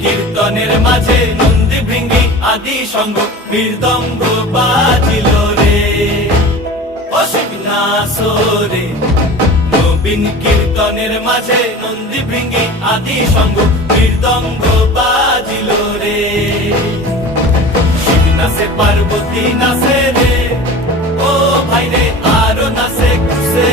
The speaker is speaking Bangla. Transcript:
কীর্তনের মাঝে নন্দী ভৃঙ্গি আদি সঙ্গ মৃদঙ্গ বাজিল রে, ও শিব নাচো রে। নবীন কীর্তনের মাঝে নন্দী ভৃঙ্গি আদি সঙ্গ মৃদঙ্গ বাজিল রে। শিব নাচে পার্বতী নাচে রে, ও ভাই রে আরো নাচে খুশে।